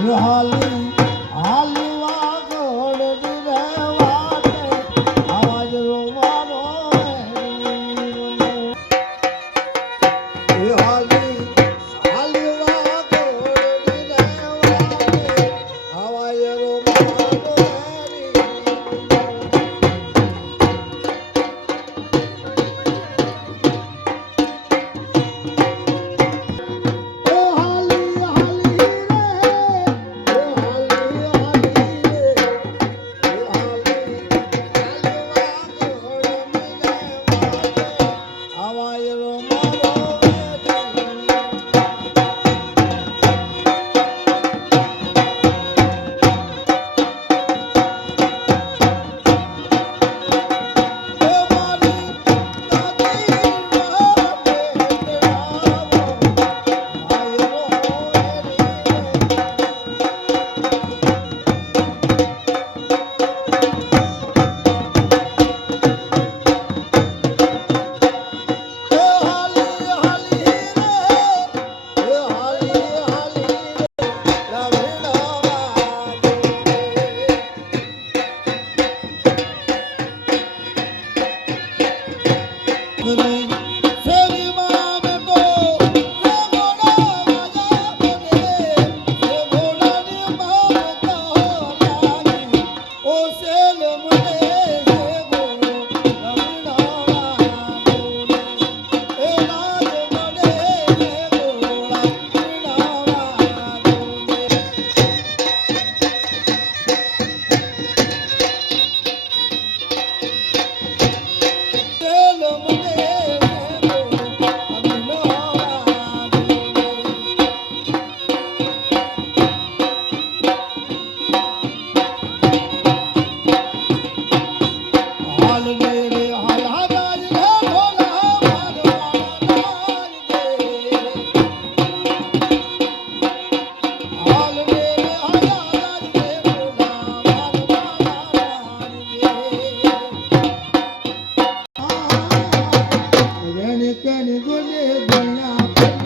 Hallelujah. Good night. Daya